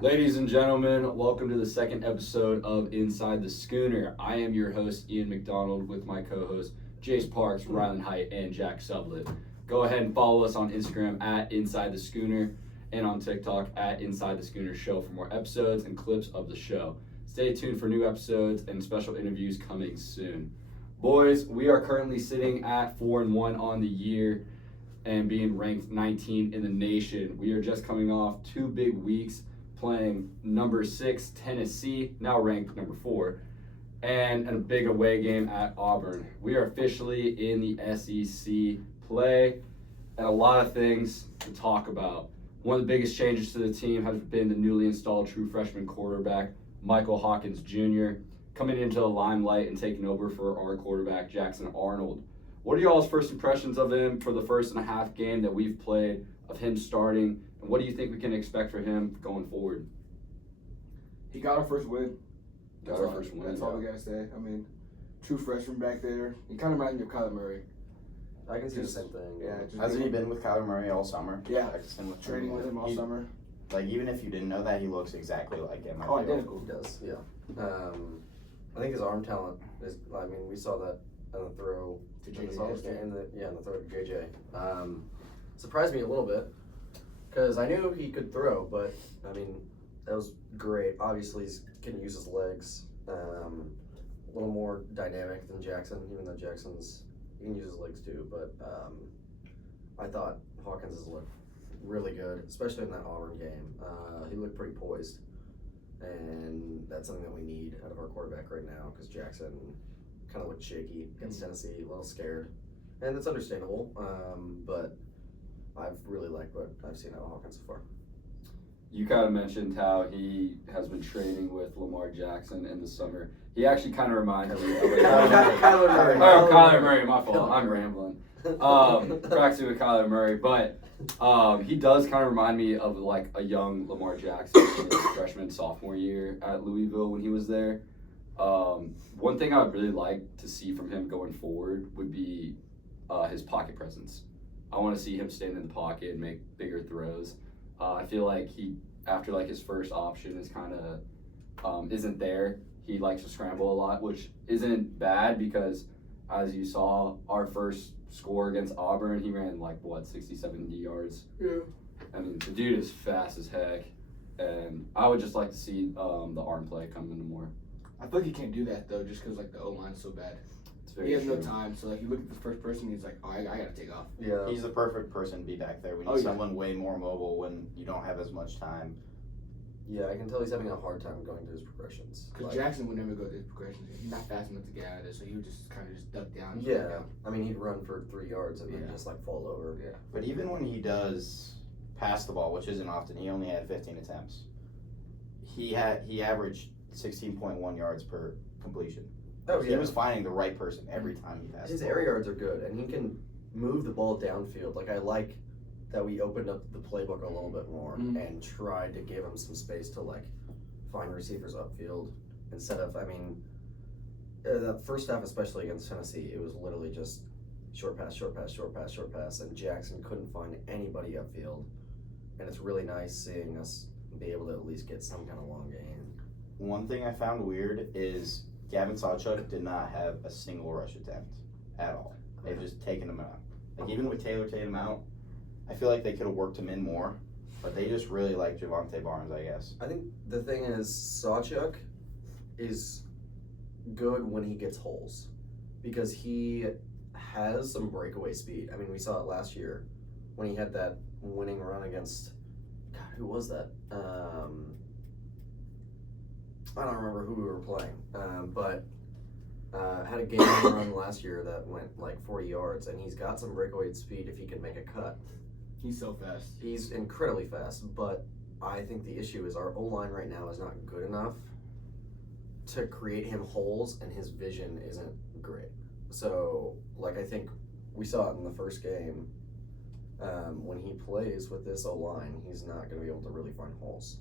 Ladies and gentlemen, welcome to the second episode of Inside the Schooner. I am your host, Ian McDonald, with my co-hosts, Jace Parks, Rylan Height, and Jack Sublett. Go ahead and follow us on Instagram at Inside the Schooner and on TikTok at Inside the Schooner Show for more episodes and clips of the show. Stay tuned for new episodes and special interviews coming soon. Boys, we are currently sitting at 4-1 on the year and being ranked 19 in the nation. We are just coming off 2 big weeks playing number 6 Tennessee, now ranked number 4, and a big away game at Auburn. We are officially in the SEC play, and a lot of things to talk about. One of the biggest changes to the team has been the newly installed true freshman quarterback, Michael Hawkins Jr., coming into the limelight and taking over for our quarterback, Jackson Arnold. What are y'all's first impressions of him for the first and a half game that we've played, of him starting, and what do you think we can expect for him going forward? He got our first win. That's all we gotta say. I mean, true freshman back there. He kind of reminds me of Kyler Murray. I can see the same thing. Yeah. Hasn't he been with Kyler Murray all summer? Yeah. Practicing with Training with him all summer. Like, even if you didn't know that, he looks exactly like him. Oh, identical. He does, yeah. I think his arm talent is, I mean, we saw that on the throw To in JJ. the throw to JJ. Surprised me a little bit, because I knew he could throw, but, I mean, that was great. Obviously, he can use his legs. A little more dynamic than Jackson, even though he can use his legs too, but I thought Hawkins looked really good, especially in that Auburn game. He looked pretty poised, and that's something that we need out of our quarterback right now, because Jackson kind of looked shaky against Tennessee, a little scared, and that's understandable, but I've really liked what I've seen out of Hawkins so far. You kind of mentioned how he has been training with Lamar Jackson in the summer. He actually kind of reminds me of Kyler Murray, my fault. I'm rambling. Practicing with Kyler Murray, but he does kind of remind me of like a young Lamar Jackson in his freshman, sophomore year at Louisville when he was there. One thing I would really like to see from him going forward would be his pocket presence. I want to see him stand in the pocket and make bigger throws. I feel like he, after like his first option is kind of isn't there. He likes to scramble a lot, which isn't bad because, as you saw, our first score against Auburn, he ran like 60, 70 yards. Yeah. I mean, the dude is fast as heck, and I would just like to see the arm play come into more. I feel like he can't do that though, just because like the O line's so bad. He has no time, so like you look at the first person, he's like, oh, I gotta take off. Yeah. He's the perfect person to be back there. We need someone way more mobile when you don't have as much time. Yeah, I can tell he's having a hard time going through his progressions. Because Jackson would never go through his progressions. He's not fast enough to get out of there, so he would just kind of just duck down. Yeah, I mean, he'd run for 3 yards and then just like fall over. Yeah. But even when he does pass the ball, which isn't often, he only had 15 attempts. He averaged 16.1 yards per completion. Oh, yeah. He was finding the right person every time he passed. His the ball. air yards are good, and he can move the ball downfield. Like, I like that we opened up the playbook a little bit more and tried to give him some space to, like, find receivers upfield instead of, I mean, that first half, especially against Tennessee, it was literally just short pass, short pass, short pass, short pass, and Jackson couldn't find anybody upfield. And it's really nice seeing us be able to at least get some kind of long game. One thing I found weird is Gavin Sawchuk did not have a single rush attempt at all. They've just taken him out. Like, even with Taylor taking him out, I feel like they could have worked him in more, but they just really like Javonte Barnes, I guess. I think the thing is, Sawchuk is good when he gets holes because he has some breakaway speed. I mean, we saw it last year when he had that winning run against, God, who was that? I don't remember who we were playing, but had a game run last year that went like 40 yards, and he's got some breakaway speed if he can make a cut. He's so fast. He's incredibly fast, but I think the issue is our O-line right now is not good enough to create him holes, and his vision isn't great. So, like, I think we saw it in the first game. When he plays with this O-line, he's not going to be able to really find holes.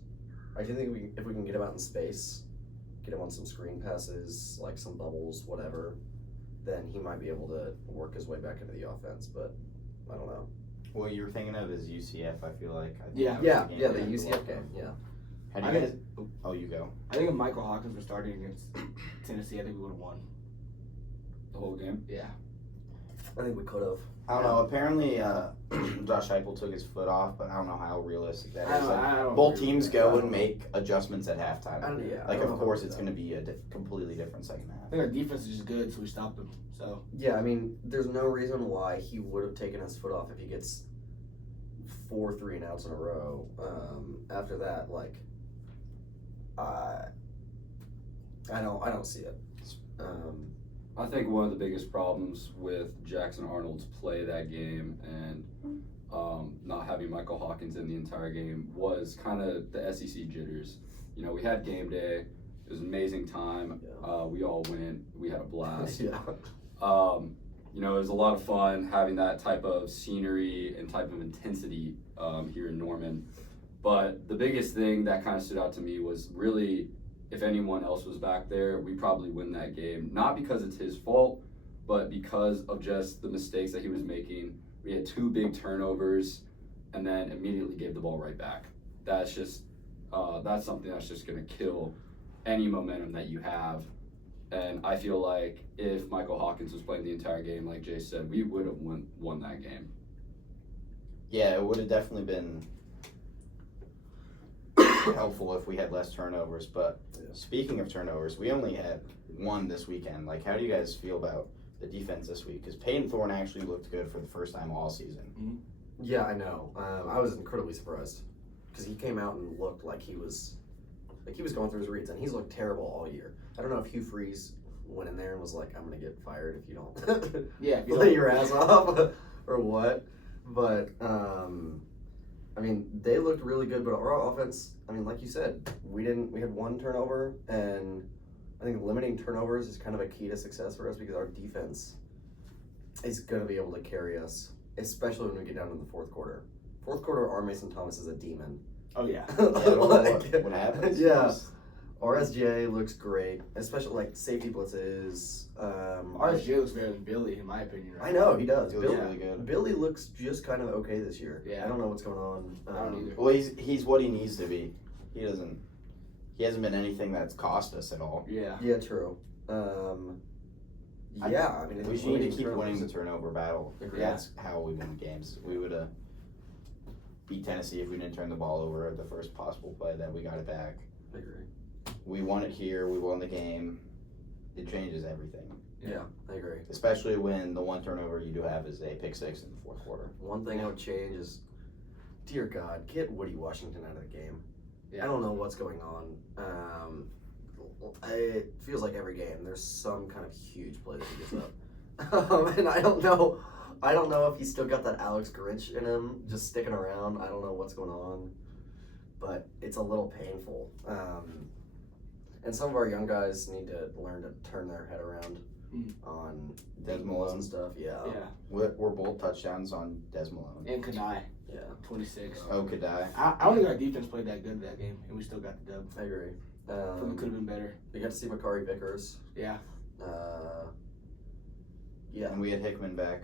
I do think if we can get him out in space, get him on some screen passes, like some bubbles, whatever, then he might be able to work his way back into the offense, but I don't know. What you're thinking of is UCF, I feel like. The UCF game, yeah. How do you guys? Oh, you go. I think if Michael Hawkins was starting against Tennessee, I think we would have won. The whole game. Yeah. I think we could have. I don't know. Apparently, Josh Heupel took his foot off, but I don't know how realistic that I is. don't- I don't Both agree teams with go that. and make adjustments at halftime. Yeah, Like, I don't of know course, about it's that. going to be a completely different second I half. think our defense is just good, so we stopped them. So Yeah, I mean, there's no reason why he would have taken his foot off if he gets 4 3-and-outs in a row. After that, like, I don't see it. I think one of the biggest problems with Jackson Arnold's play that game and not having Michael Hawkins in the entire game was kind of the SEC jitters. You know, we had game day. It was an amazing time. Yeah. We all went. We had a blast. Yeah. You know, it was a lot of fun having that type of scenery and type of intensity here in Norman. But the biggest thing that kind of stood out to me was really, if anyone else was back there, we probably win that game. Not because it's his fault, but because of just the mistakes that he was making. We had 2 big turnovers and then immediately gave the ball right back. That's just, that's something that's just going to kill any momentum that you have. And I feel like if Michael Hawkins was playing the entire game, like Jay said, we would have won that game. Yeah, it would have definitely been helpful if we had less turnovers. But speaking of turnovers, we only had 1 this weekend. Like, how do you guys feel about the defense this week? Because Peyton Thorne actually looked good for the first time all season. Yeah, I know. I was incredibly surprised because he came out and looked like he was going through his reads, and he's looked terrible all year. I don't know if Hugh Freeze went in there and was like, "I'm gonna get fired if you don't yeah, if you play don't- your ass off," or what. But I mean, they looked really good. But our offense, I mean, like you said, we had 1 turnover, and I think limiting turnovers is kind of a key to success for us because our defense is gonna be able to carry us, especially when we get down to the fourth quarter. Fourth quarter, R. Mason Thomas is a demon. Oh yeah. Yeah, I don't know Like, what happens. Yeah. RSJ looks great, especially like safety blitzes. RSJ looks better than Billy, in my opinion. Right I know he does. He looks Billy, really good. Billy looks just kind of okay this year. Yeah. I don't know what's going on. I don't either. Well, he's what he needs to be. He hasn't been anything that's cost us at all. Yeah. Yeah, true. I mean, We need to keep winning the turnover battle. Agreed. That's how we win games. We would have beat Tennessee if we didn't turn the ball over at the first possible play. Then we got it back. I agree. We won it here. We won the game. It changes everything, Yeah, I agree. especially when the 1 turnover you do have is a pick 6 in the fourth quarter. One thing I would change is, dear God, get Woody Washington out of the game. Yeah. I don't know what's going on. It feels like every game there's some kind of huge play that he gives up, and I don't know if he's still got that Alex Grinch in him, just sticking around. I don't know what's going on, but it's a little painful. And some of our young guys need to learn to turn their head around on Des deep balls Malone. and stuff. Yeah. Yeah. We're both touchdowns on Des Malone. And Kanai, Yeah. 26. Oh, could I? I don't think our defense played that good that game, and we still got the dub. I agree. Could have been better. We got to see Makari Vickers. Yeah. Yeah. And we had Hickman back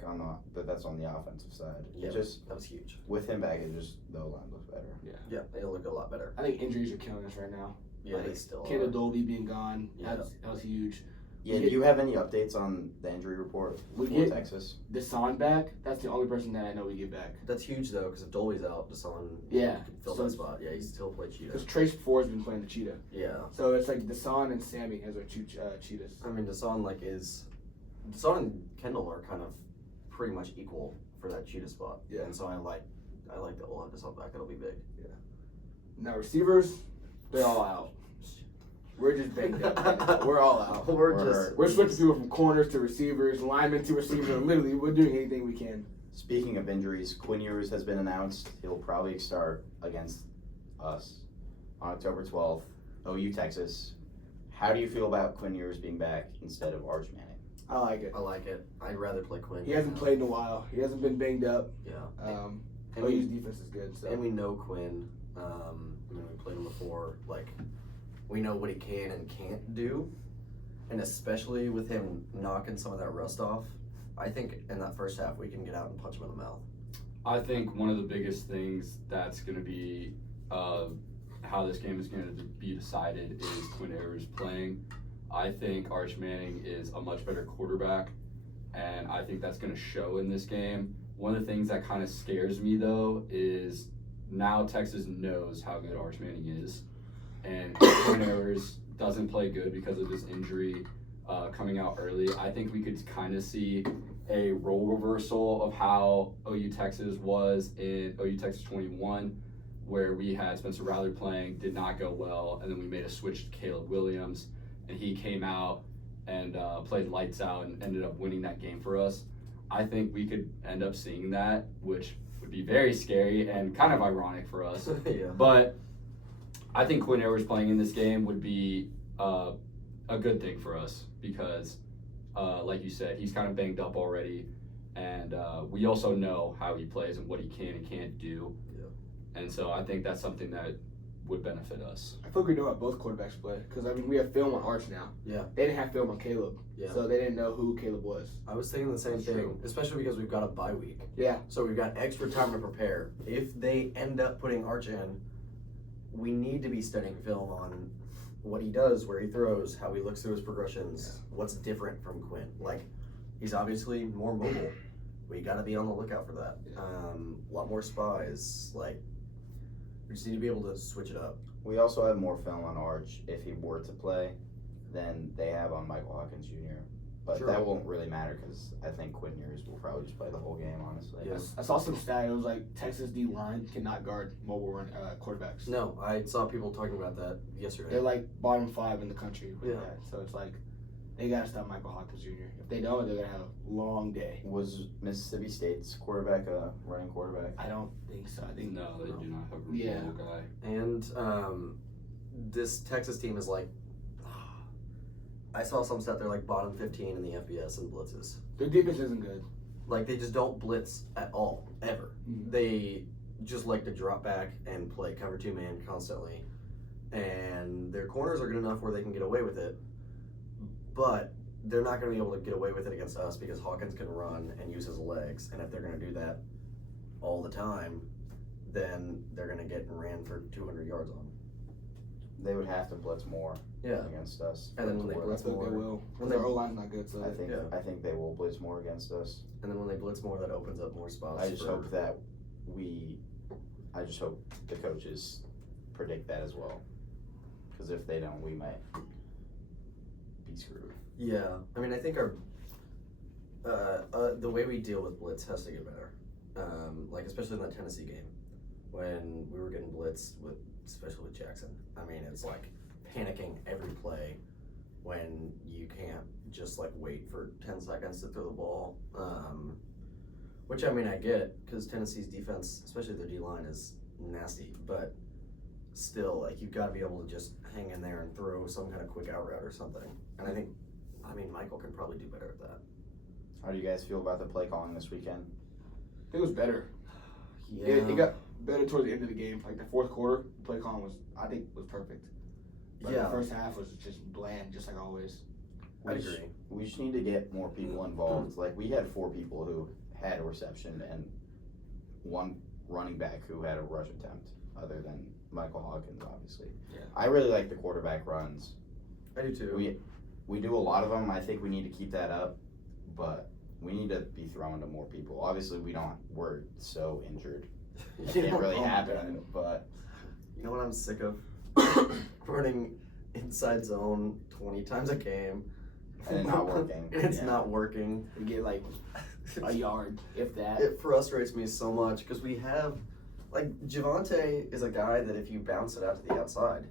but that's on the offensive side. Yeah. Just That was huge. with him back, the O-line looks better. Yeah, they look a lot better. I think injuries are killing us right now. Yeah, Like, they still Kendall are. Dolby being gone, Yeah. that was huge. Yeah, do you have any updates on the injury report We for get- Texas? Deshaun back, that's the only person that I know we get back. That's huge though, because if Dolby's out, Deshaun Yeah. can fill So- that spot. Yeah, he still play Cheetah. Because Trace Ford's been playing the Cheetah. Yeah, So it's like Deshaun and Sammy as our two Cheetahs. I mean Deshaun and Kendall are kind of pretty much equal for that Cheetah spot. Yeah. And so I like that we'll have Deshaun back. It'll be big. Now receivers, they're all out. We're just banged up. We're all out. We're switching people from corners to receivers, linemen to receivers, and literally we're doing anything we can. Speaking of injuries, Quinn Ewers has been announced. He'll probably start against us on October 12th, OU Texas. How do you feel about Quinn Ewers being back instead of Arch Manning? I like it. I like it. I'd rather play Quinn. He hasn't played in a while. He hasn't been banged up. Yeah. And And OU's defense is good. So And we know Quinn. We played him before. Like, we know what he can and can't do. And especially with him knocking some of that rust off, I think in that first half we can get out and punch him in the mouth. I think one of the biggest things that's going to be how this game is going to be decided is Quinn Ewers playing. I think Arch Manning is a much better quarterback, and I think that's going to show in this game. One of the things that kind of scares me, though, is now Texas knows how good Arch Manning is, and Quinn Ewers doesn't play good because of this injury coming out early. I think we could kind of see a role reversal of how OU Texas was in OU Texas 21, where we had Spencer Rattler playing, did not go well, and then we made a switch to Caleb Williams, and he came out and played lights out and ended up winning that game for us. I think we could end up seeing that, which would be very scary and kind of ironic for us. Yeah. But I think Quinn Ewers playing in this game would be a good thing for us because, like you said, he's kind of banged up already, and we also know how he plays and what he can and can't do. Yeah. And so I think that's something that would benefit us. I feel like we know how both quarterbacks play because, I mean, we have film on Arch now. Yeah. They didn't have film on Caleb. Yeah. So they didn't know who Caleb was. I was thinking the same That's thing, true. especially because we've got a bye week. Yeah. So we've got extra time to prepare. If they end up putting Arch in, we need to be studying film on what he does, where he throws, how he looks through his progressions, what's different from Quinn. Like, he's obviously more mobile. We got to be on the lookout for that. A lot more spies. Like, we just need to be able to switch it up. We also have more film on Arch if he were to play than they have on Michael Hawkins Jr. But Sure. that won't really matter because I think Quinn Ewers will probably just play the whole game, honestly. Yes. I saw some stat. It was like Texas D line cannot guard mobile run quarterbacks. No, I saw people talking about that yesterday. They're like bottom 5 in the country with Yeah. that. So it's like they gotta stop Michael Hawkins Jr. If they don't, they're gonna have a long day. Was Mississippi State's quarterback a running quarterback? I don't think so. I think No, they do not have a Yeah. mobile guy. And this Texas team is like, I saw some stat, they're like bottom 15 in the FBS and blitzes. their defense isn't good. Like, they just don't blitz at all, ever. Mhm. They just like to drop back and play cover 2-man constantly. And their corners are good enough where they can get away with it. But they're not going to be able to get away with it against us because Hawkins can run and use his legs. And if they're going to do that all the time, then they're going to get ran for 200 yards on. They would have to blitz more Yeah. against us. And then when they I blitz feel like they more, will. when Because they- their O-line's not good. So I think they will blitz more against us. and then when they blitz more, that opens up more spots. I just for- hope that I just hope the coaches predict that as well. Because if they don't, we might be screwed. Yeah, I mean, I think our the way we deal with blitz has to get better. Like especially in that Tennessee game, when we were getting blitzed with, especially with Jackson. I mean, it's like panicking every play when you can't just like wait for 10 seconds to throw the ball. Which I mean, I get because Tennessee's defense, especially their D line, is nasty, but still, like you've got to be able to just hang in there and throw some kind of quick out route or something. And I think, Michael can probably do better at that. How do you guys feel about the play calling this weekend? I think it was better. Yeah, It got better towards the end of the game. Like the fourth quarter, the play calling was perfect. But Yeah. the first half was just bland, just like always. I agree. We just need to get more people involved. Like, we had 4 people who had a reception and 1 running back who had a rush attempt, other than Michael Hawkins, obviously. Yeah. I really like the quarterback runs. I do too. We do a lot of them. I think we need to keep that up, but we need to be throwing to more people. Obviously, we're so injured. It can't really happen, but You know what I'm sick of? Running inside zone 20 times a game. and not working. It's Yeah. not working. We get like a yard, if that. It frustrates me so much because we have, like, Javonte is a guy that if you bounce it out to the outside,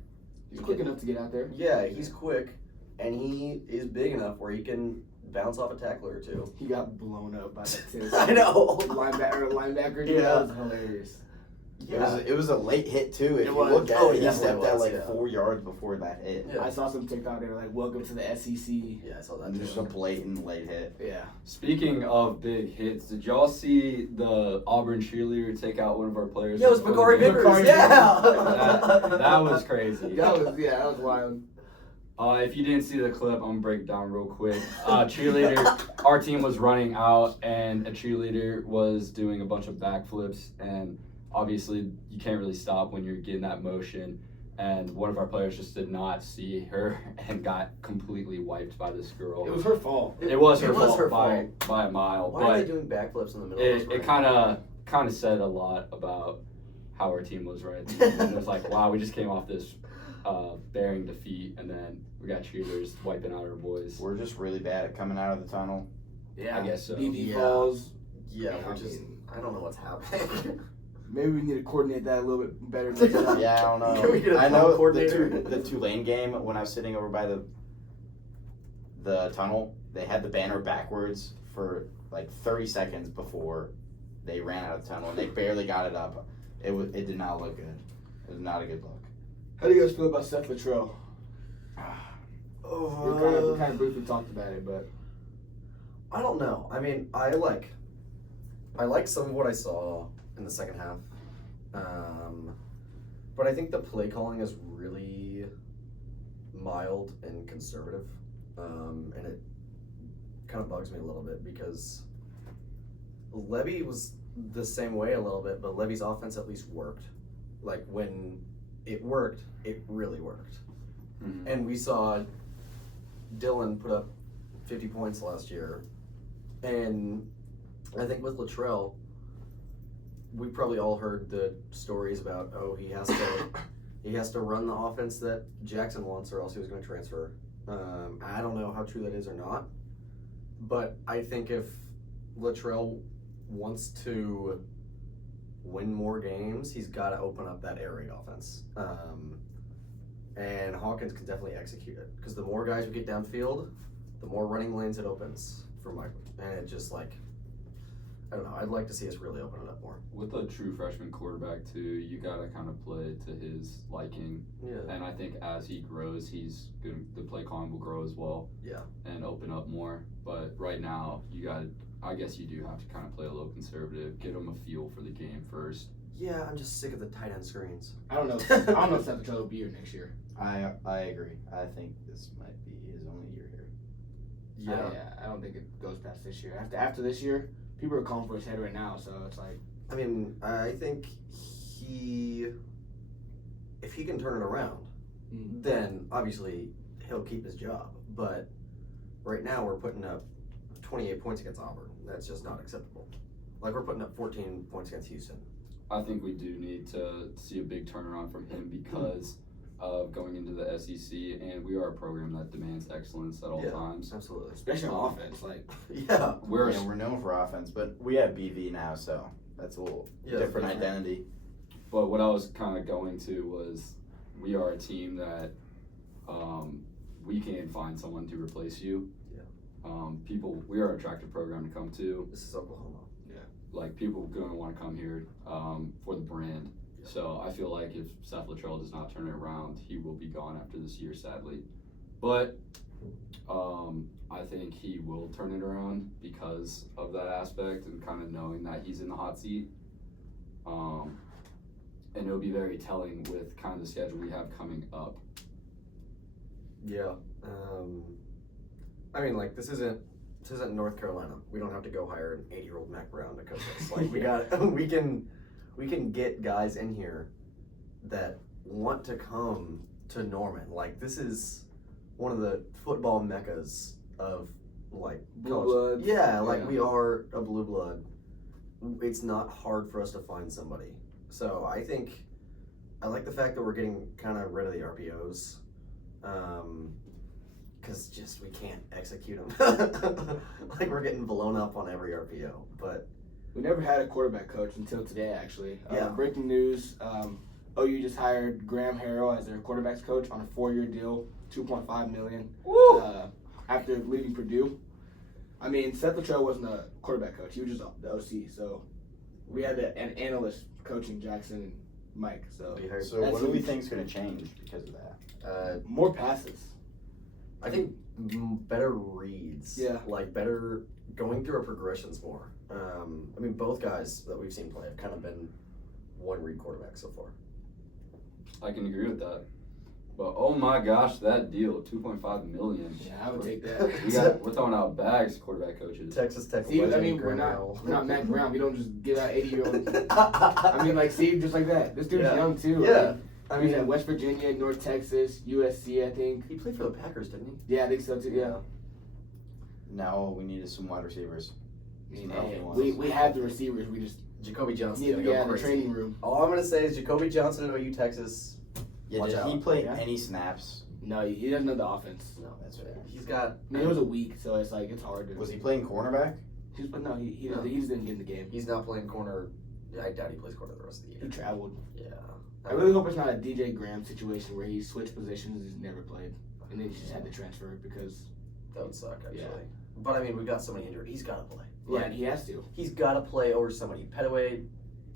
He's quick enough to get out there. yeah, he's quick and he is big enough where he can bounce off a tackler or two. He got blown up by that Tennessee I know. linebacker. Dude, Yeah. that was hilarious. It was a late hit too. If It you was. look at Oh, it, it he definitely stepped out was, like yeah. 4 yards before that hit. Yeah. I saw some TikTok. They were like, "Welcome to the SEC." Yeah, I saw that And just too. a blatant late hit. Yeah. Speaking of big hits, did y'all see the Auburn cheerleader take out one of our players? Yeah, it was before the McCorry game? Vickers. Yeah. That was crazy. That was wild. If you didn't see the clip, I'm gonna break it down real quick. Cheerleader, our team was running out, and a cheerleader was doing a bunch of backflips, and obviously you can't really stop when you're getting that motion. and one of our players just did not see her and got completely wiped by this girl. It was her fault. It was her fault fault. by a mile. Why are they doing backflips in the middle of It kind of said a lot about how our team was right. And it was like, wow, we just came off this bearing defeat, and then we got cheerleaders wiping out our boys. We're just really bad at coming out of the tunnel. Yeah, I guess so. BB Yeah. falls. Yeah, I which is, mean- I don't know what's happening. Maybe we need to coordinate that a little bit better next time. Yeah, I don't Can we get know. a I know tunnel coordinator? the Tulane game when I was sitting over by the tunnel, they had the banner backwards for like 30 seconds before they ran out of the tunnel, and they barely got it up. It did not look good. It was not a good look. How do you guys feel about Seth Littrell? Oh, We kind of briefly talked about it, but I don't know. I mean, I like some of what I saw in the second half, but I think the play calling is really mild and conservative, and it kind of bugs me a little bit because Levy was the same way a little bit, but Levy's offense at least worked. Like when it worked, it really worked. Mhm. And we saw Dylan put up 50 points last year. And I think with Littrell, we probably all heard the stories about, he has to run the offense that Jackson wants or else he was going to transfer. I don't know how true that is or not. But I think if Littrell wants to win more games, he's got to open up that air raid offense. And Hawkins can definitely execute it because the more guys we get downfield, the more running lanes it opens for Michael. And it just I don't know, I'd like to see us really open it up more. With a true freshman quarterback too, you gotta kind of play to his liking. Yeah. And I think as he grows, the play calling will grow as well. Yeah. And open up more. But right now, I guess you do have to kind of play a little conservative, get him a feel for the game first. Yeah, I'm just sick of the tight end screens. I don't know if Seth Littrell will be here next year. I agree. I think this might be his only year here. I don't think it goes past this year. After this year, people are calling for his head right now, so it's like. I mean, I think if he can turn it around, then obviously he'll keep his job. But right now we're putting up 28 points against Auburn. That's just not acceptable. Like we're putting up 14 points against Houston. I think we do need to see a big turnaround from him because of going into the SEC, and we are a program that demands excellence at all times. Absolutely. Especially on offense, like. Yeah. We're known for offense, but we have BV now, so that's a little different identity. But what I was kind of going to was, we are a team that we can find someone to replace you. Yeah. We are an attractive program to come to. This is Oklahoma. Like, people are going to want to come here for the brand. So I feel like if Seth Littrell does not turn it around, he will be gone after this year, sadly. But I think he will turn it around because of that aspect and kind of knowing that he's in the hot seat. And it'll be very telling with kind of the schedule we have coming up. Yeah. I mean, like, this isn't North Carolina. We don't have to go hire an 80-year-old Mac Brown to coach us. Like, we can get guys in here that want to come to Norman. Like, this is one of the football meccas of, like, Blue bloods. Yeah, like, Yeah. we are a blue blood. It's not hard for us to find somebody. So I like the fact that we're getting kind of rid of the RPOs. Because just we can't execute them. Like, we're getting blown up on every RPO. But We never had a quarterback coach until today, actually. Yeah. Breaking news, OU just hired Graham Harrell as their quarterbacks coach on a 4-year deal, $2.5 million, after leaving Purdue. I mean, Seth Littrell wasn't a quarterback coach. He was just the OC. So we had an analyst coaching Jackson and Mike. So what do we think is going to change because of that? more passes. I think better reads. Yeah. Like, better going through our progressions more. I mean, both guys that we've seen play have kind of been one-read quarterbacks so far. I can agree with that. But oh my gosh, that deal, $2.5 million. Yeah, I would take that. We're throwing out bags, quarterback coaches. Texas Tech. See, I legend mean, we're Graham not Mac Brown. We don't just give out 80-year-old. Harrell. I mean, like, see, just like that. This dude's Yeah. young too. Yeah. I He was mean, at West Virginia, North Texas, USC, I think. he played for the Packers, didn't he? Yeah, I think so too. Yeah. Now all we need is some wide receivers. We have the receivers. We just Jacoby Johnson. need to get in the training room. All I'm gonna say is Jacoby Johnson at OU Texas. Yeah, Watch did out. he play Yeah. any snaps? No, he doesn't know the offense. No, That's fair. He's got. I mean, it was a week, so it's like it's hard to. Was he playing cornerback? But no, he No. just didn't get in the game. He's not playing corner. Yeah, I doubt he plays corner the rest of the He year. traveled. Yeah. I really hope it's not a DJ Graham situation where he switched positions and just never played, and then he just had to transfer because That would suck, actually. Yeah. But I mean, we've got so many injured. He's got to play. yeah, he has to. He's got to play over somebody. Petaway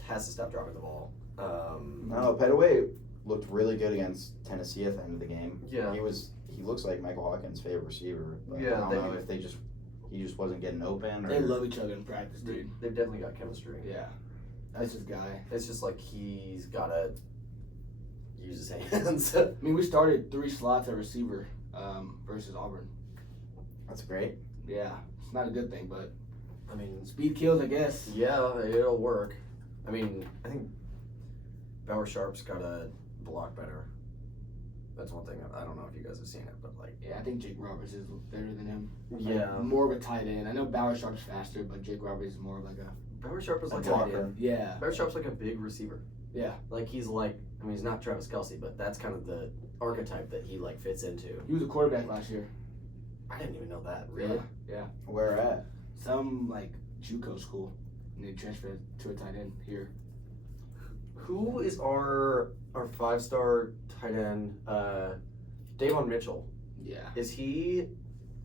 has to stop dropping the ball. No, Petaway looked really good against Tennessee at the end of the game. Yeah. He looks like Michael Hawkins' favorite receiver. But Yeah, I don't they- know if he just wasn't getting open. Or, They love each other in practice, dude. They've definitely got chemistry. Yeah, that's his guy. It's just like he's got to use his hands. I mean, we started 3 slots at receiver versus Auburn. That's great. Yeah, it's not a good thing, but I mean, speed kills, I guess. yeah, it'll work. I mean, I think Bauer Sharp's got to block better. That's one thing. I don't know if you guys have seen it, but like, Yeah, I think Jake Roberts is better than him. yeah, More of a tight end. I know Bauer Sharp's faster, but Jake Roberts is more of like a Bauer Sharp is like tight a end. Yeah, Bauer Sharp's like a big receiver. yeah. Like he's like, I mean, he's not Travis Kelce, but that's kind of the archetype that he like fits into. He was a quarterback last year. I didn't even know that. Really? Yeah. Where at? Some like JUCO school, and they transferred to a tight end here. Who is our 5-star tight end? Davon Mitchell. Yeah. Is he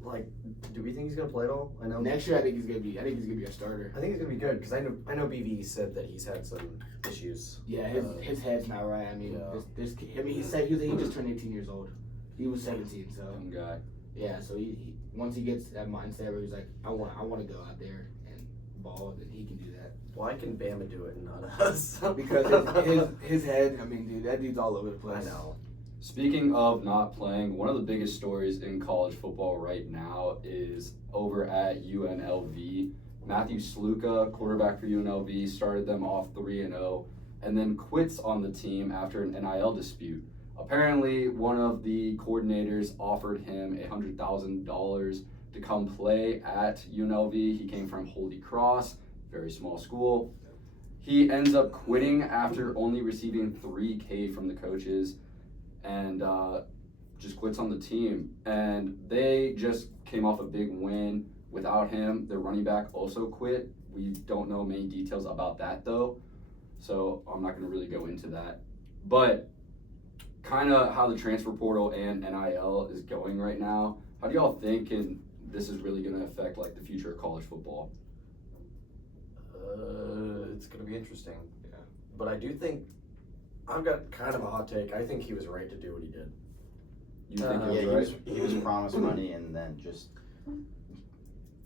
like? Do we think he's gonna play at all? I know Next year, I think he's gonna be a starter. I think he's gonna be good because I know BV said that he's had some issues. Yeah, his head's not right. I mean, Yeah. this kid, I mean, he said he just turned 18 years old. He was 17, so Young guy. yeah. So he once he gets that mindset where he's like, I want to go out there and ball, then he can do that. Why can Bama do it and not us? Because his head, I mean, dude, that dude's all over the I place. know. Speaking of not playing, one of the biggest stories in college football right now is over at UNLV. Matthew Sluka, quarterback for UNLV, started them off 3-0 and then quits on the team after an NIL dispute. Apparently, one of the coordinators offered him $100,000 to come play at UNLV. He came from Holy Cross, very small school. He ends up quitting after only receiving $3,000 from the coaches and just quits on the team. And they just came off a big win without him. Their running back also quit. We don't know many details about that though, so I'm not going to really go into that. But kind of how the transfer portal and NIL is going right now, how do y'all think this is really going to affect like the future of college football? It's gonna be interesting. Yeah. But I do think I've got kind of a hot take. I think he was right to do what he did. You think Uh, he Yeah, was right? he was promised money and then just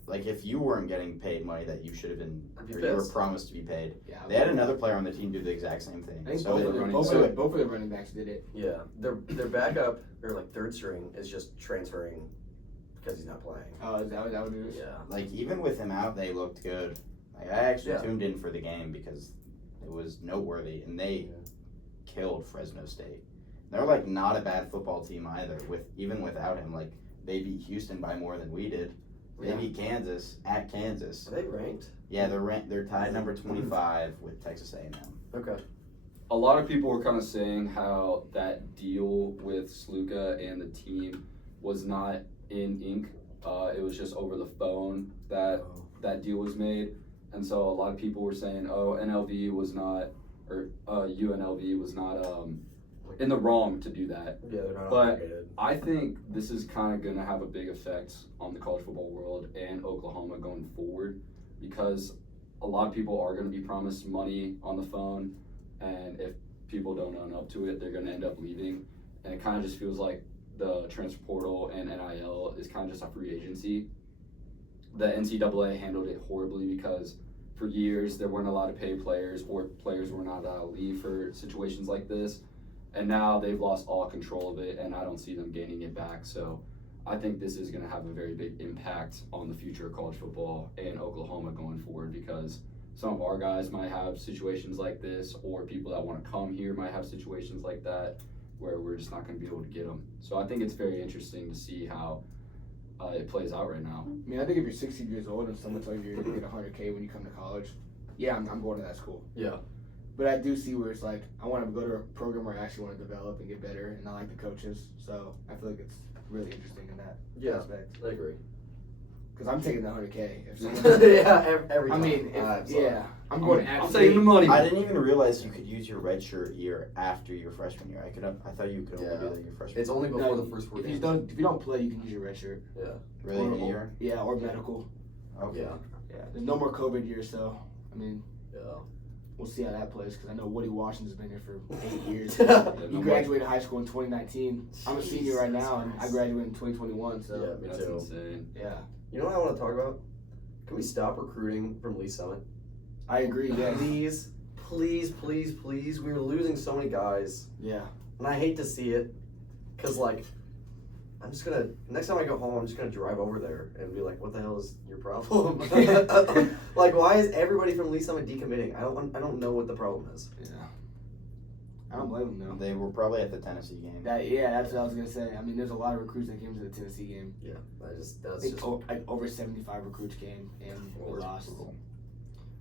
like if you weren't getting paid money that you should have been, I'd be or you were pissed. promised to be paid. Yeah. They had another player on the team do the exact same thing. I think So both of the running backs did it. Yeah, their backup or like third string is just transferring because he's not playing. Oh, is that what it is? Yeah. like even with him out, they looked good. Like I actually Yeah. tuned in for the game because it was noteworthy, and they killed Fresno State. They're like not a bad football team either. Even without him, like they beat Houston by more than we did. They Yeah. beat Kansas at Kansas. Are they ranked? Yeah, they're tied number 25 with Texas A&M. Okay. A lot of people were kind of saying how that deal with Sluka and the team was not in ink. It was just over the phone that deal was made. And so a lot of people were saying, oh, UNLV was not in the wrong to do that. Yeah, they're not But- obligated. I think this is kind of going to have a big effect on the college football world and Oklahoma going forward, because a lot of people are going to be promised money on the phone, and if people don't own up to it, they're going to end up leaving. And it kind of just feels like the transfer portal and NIL is kind of just a free agency. The NCAA handled it horribly because for years there weren't allowed to pay players, or players were not allowed to leave for situations like this. And now they've lost all control of it, and I don't see them gaining it back. So I think this is going to have a very big impact on the future of college football and Oklahoma going forward, because some of our guys might have situations like this, or people that want to come here might have situations like that, where we're just not going to be able to get them. So I think it's very interesting to see how it plays out right now. I mean, I think if you're 16 years old and someone tells you you're going to get $100K when you come to college, yeah, I'm going to that school. Yeah. But I do see where it's like, I want to go to a program where I actually want to develop and get better, and I like the coaches. So I feel like it's really interesting in that aspect. I agree. Because I'm taking the $100K. If someone, Every time. I mean, I'm going to I'm taking the money. I didn't even realize you could use your redshirt year after your freshman year. I thought you could only do that your freshman. It's only year. before the first 4 if games. you don't play, you can use your red shirt. Yeah. Really, a year? Yeah, or medical. Okay. Yeah. Yeah, there's no more COVID years, so I mean, Yeah. we'll see how that plays. Because I know Woody Washington's been here for 8 years. Yeah, He graduated high school in 2019. I'm a senior right now, and I graduated in 2021. So Yeah, me That's too. insane. yeah, You know what I want to talk about? Can we stop recruiting from Lee Summit? I agree. Yeah, Please. We're losing so many guys. yeah. And I hate to see it. Because, like, next time I go home, I'm just going to drive over there and be like, what the hell is your problem? Like, why is everybody from Lee Summit decommitting? I don't know what the problem is. Yeah. I don't blame them though. They were probably at the Tennessee game. That's what I was gonna say. I mean, there's a lot of recruits that came to the Tennessee game. Yeah, I that's think just over 75 recruits came and we lost.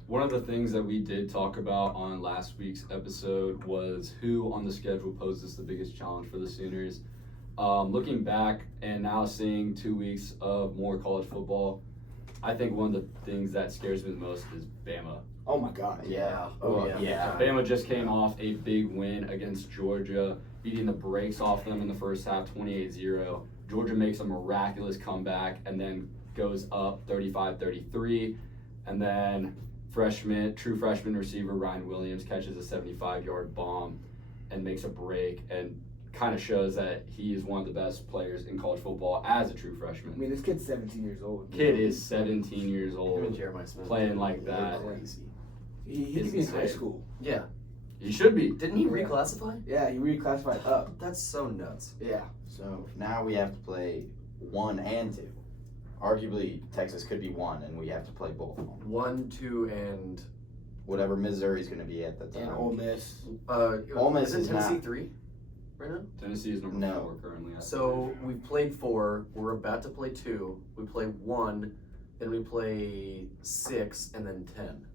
One of the things that we did talk about on last week's episode was who on the schedule poses the biggest challenge for the Sooners. Looking back and now seeing 2 weeks of more college football, I think one of the things that scares me the most is Bama. Oh my God. yeah. Yeah, Bama just came off a big win against Georgia, beating the brakes off them in the first half, 28-0. Georgia makes a miraculous comeback and then goes up 35-33. And then true freshman receiver Ryan Williams catches a 75-yard bomb and makes a break and kind of shows that he is one of the best players in college football as a true freshman. I mean, this kid's 17 years old. Kid is 17 years Him old, and Jeremiah Smith. playing like that. Crazy. He could It's be in high insane. school. Yeah. He should be. Didn't he reclassify? Yeah, he reclassified up. That's so nuts. Yeah. So now we have to play 1 and 2. Arguably, Texas could be 1, and we have to play both of them. 1, 2, and Whatever Missouri's going to be at the time. And Ole Miss. Ole Miss isn't is Tennessee not. 3 right now? Tennessee is number No. 4 currently. So we've played 4. We're about to play 2. We play 1. Then we play 6, and then 10.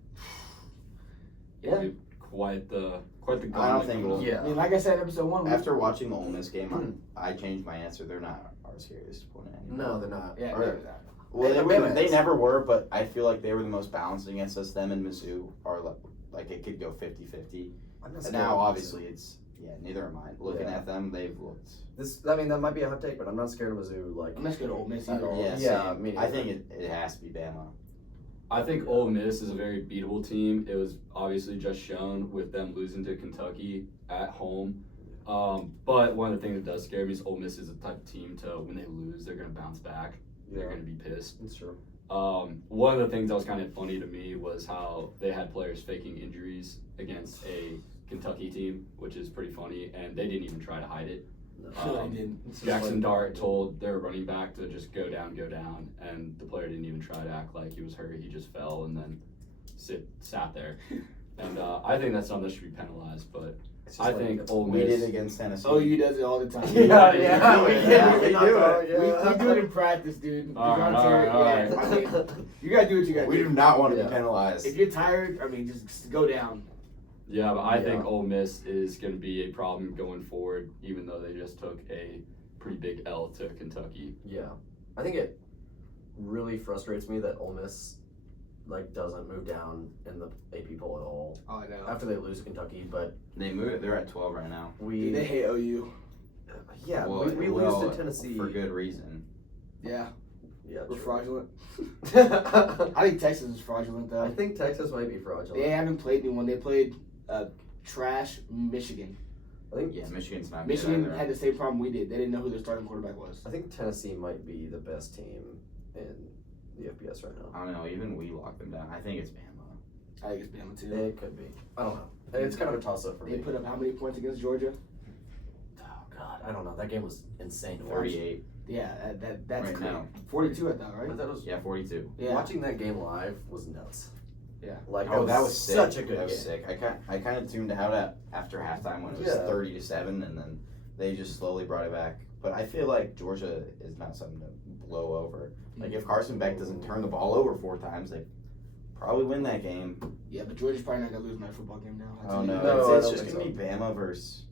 Yeah. Quite the I don't gauntlet think goal. we'll- Yeah. I mean, like I said in episode 1. After watching the Ole Miss game, I changed my answer. They're not our scariest opponent anymore. No, they're not. Yeah, Or- there's that. Well, Bama they is. never were, but I feel like they were the most balanced against us. Them and Mizzou are like it could go 50-50. I'm not And scared now, of obviously, it's neither am I. Looking Yeah. at them, they've looked. that might be a hot take, but I'm not scared of Mizzou. Like, I'm not scared of Ole Miss either. Yeah, Yeah, same. me I neither. think it has to be Bama. I think Ole Miss is a very beatable team. It was obviously just shown with them losing to Kentucky at home. But one of the things that does scare me is Ole Miss is the type of team to, when they lose, they're going to bounce back. They're going to be pissed. It's true. One of the things that was kind of funny to me was how they had players faking injuries against a Kentucky team, which is pretty funny, and they didn't even try to hide it. I did. It's just Jackson like- Dart told their running back to just go down, and the player didn't even try to act like he was hurt. He just fell and then sat there. And I think that's something that should be penalized, but It's just I like- think Ole We Miss. did against Tennessee. OU does it all the time. Yeah, we Yeah, do we it. do We do it in practice, dude. All right, You're all right, tired, all yeah. right. I mean, you gotta do what you gotta We do. do not want to Yeah. be penalized. If you're tired, I mean, just go down. Yeah, but I Yeah. think Ole Miss is going to be a problem going forward, even though they just took a pretty big L to Kentucky. Yeah, I think it really frustrates me that Ole Miss doesn't move down in the AP poll at all Oh, I know. after they lose to Kentucky. But They moved. They're at 12 right now. we Dude, they hate OU. we lose to Tennessee for good reason. Yeah, Yeah, we're true. fraudulent. I I think Texas is fraudulent, though. think Texas might be fraudulent. They haven't played anyone. They played trash Michigan. I think Yeah, Michigan's not Michigan good either. had the same problem we did. They didn't know who their starting quarterback was. I think Tennessee might be the best team in the FBS right now. I don't know. Even we locked them down. I think it's Bama. I think it's Bama, too. It could be. I don't know. It's kind of a toss-up for They me. put up how many points against Georgia? Oh God, I don't know. That game was insane to watch. 38 Yeah, that's right crazy. now. 42, I thought, I right? thought it was Yeah, 42. Yeah. Watching that game live was nuts. Yeah. Like That was sick. such a good That was game. sick. I kind of tuned out after halftime when it was 30-7, and then they just slowly brought it back. But I feel like Georgia is not something to blow over. Like if Carson Beck doesn't turn the ball over 4 times, they probably win that game. Yeah, but Georgia's probably not gonna lose my football game now. Oh no, No, I it's don't just think gonna be Bama versus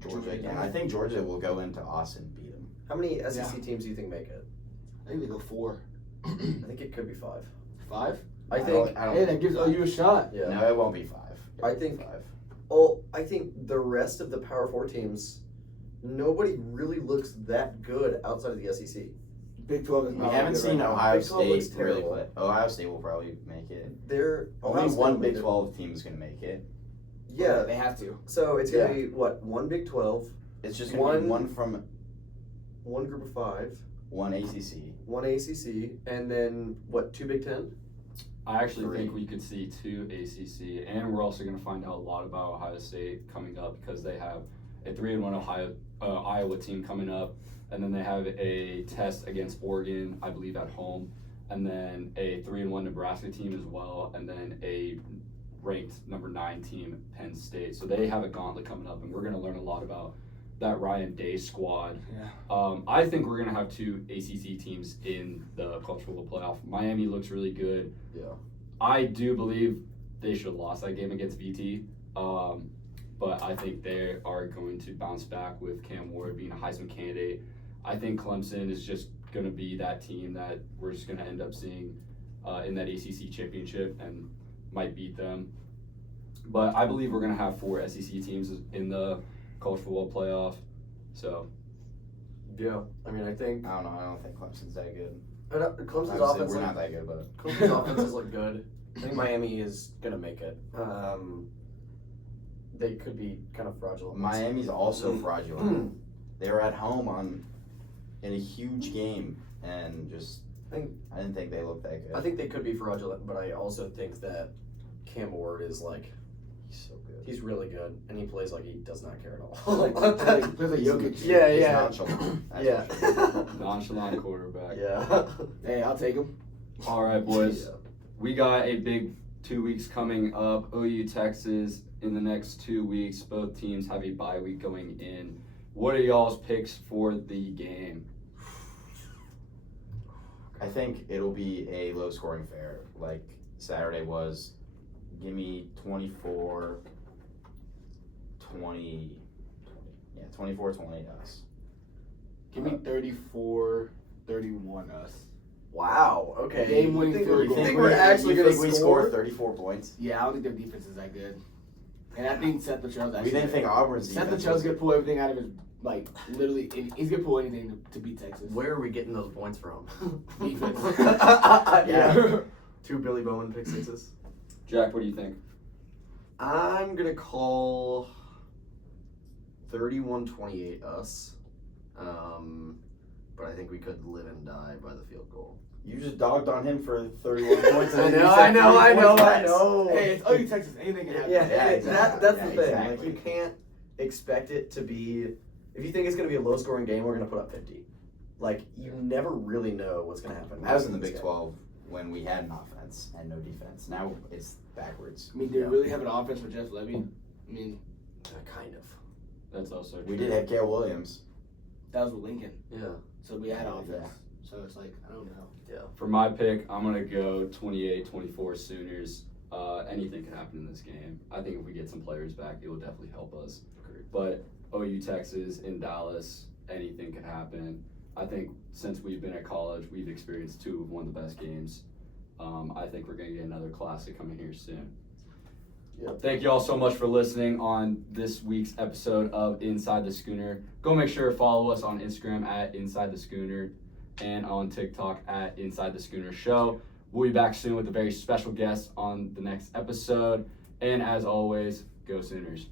Georgia again. I think Georgia will go into Austin and beat them. How many SEC teams do you think make it? I think they go 4. I think it could be 5. 5? I think. Hey, that gives OU a shot. Yeah. No, it won't be 5. I think- 5. Well, I think the rest of the Power 4 teams, nobody really looks that good outside of the SEC. Big 12 is We not haven't good seen right now. Ohio Big 12 looks State really terrible. play. Ohio State will probably make it. They're Only Ohio State one will make Big it. 12 team is gonna make it. Yeah. They have to. So it's gonna be what? One Big 12, It's just gonna be One- one from one Group of 5, one ACC. one ACC, and then what? 2 Big 10. I actually 3. think we could see 2 ACC, and we're also going to find out a lot about Ohio State coming up because they have a 3-1 Iowa team coming up, and then they have a test against Oregon, I believe, at home, and then a 3-1 Nebraska team as well, and then a ranked number 9 team, Penn State. So they have a gauntlet coming up, and we're going to learn a lot about that Ryan Day squad. Yeah. I think we're going to have 2 ACC teams in the college football playoff. Miami looks really good. Yeah. I do believe they should have lost that game against VT, but I think they are going to bounce back with Cam Ward being a Heisman candidate. I think Clemson is just going to be that team that we're just going to end up seeing in that ACC championship and might beat them. But I believe we're going to have 4 SEC teams in the college football playoff. So Yeah. I mean, I think I don't think Clemson's that good. Clemson's Obviously, offense. we're not that good, but Clemson's offenses look good. I think Miami is gonna make it. They could be kind of fraudulent. Miami's also fraudulent. They were at home in a huge game, and just I didn't think they looked that good. I think they could be fraudulent, but I also think that Cam Ward is like, he's so good. he's really good, and he plays like he does not care at all. Like Jokic. Yeah, He's yeah. nonchalant. That's Yeah. for sure. nonchalant quarterback. Yeah. Hey, I'll take him. All right, boys. Yeah. We got a big 2 weeks coming up. OU, Texas in the next 2 weeks. Both teams have a bye week going in. What are y'all's picks for the game? I think it'll be a low-scoring affair, like Saturday was. Give me 24-20. Yeah, 24-20 us. Give me 34-31 us. Wow. Okay. Game winning You think, field you goal. think You we're actually you gonna think we score 34 points? Yeah, I don't think their defense is that good. And I think Seth Littrell's actually We didn't think Auburn's Seth defense Littrell's was gonna pull everything out of his, like, literally, he's gonna pull anything to beat Texas. Where are we getting those points from? Defense. Yeah. 2 Billy Bowman pick sixes. Jack, what do you think? I'm gonna call 31-28 us. But I think we could live and die by the field goal. You just dogged on him for 31 points. And I then you know, said I know, 3 I know, points I less. know. Hey, it's OU Texas. Anything can happen. Yeah, exactly. that's Yeah, the thing. exactly. Like, you can't expect it to be. If you think it's gonna be a low-scoring game, we're gonna put up 50. Like, you never really know what's gonna happen. I was in the Big 12 when we had an offense and no defense. Now it's backwards. I mean, do we really have an offense with Jeff Levy? I mean, Kind of. That's also We true. did have Cale Williams. that was with Lincoln. Yeah. So we had Yeah. offense. So it's like, I don't know. Yeah. For my pick, I'm going to go 28-24 Sooners. Anything can happen in this game. I think if we get some players back, it will definitely help us. But OU, Texas, in Dallas, anything can happen. I think since we've been at college, we've experienced 2 of one of the best games. I think we're going to get another classic coming here soon. Yep. Thank you all so much for listening on this week's episode of Inside the Schooner. Go make sure to follow us on Instagram at Inside the Schooner and on TikTok at Inside the Schooner Show. We'll be back soon with a very special guest on the next episode. And as always, go Sooners.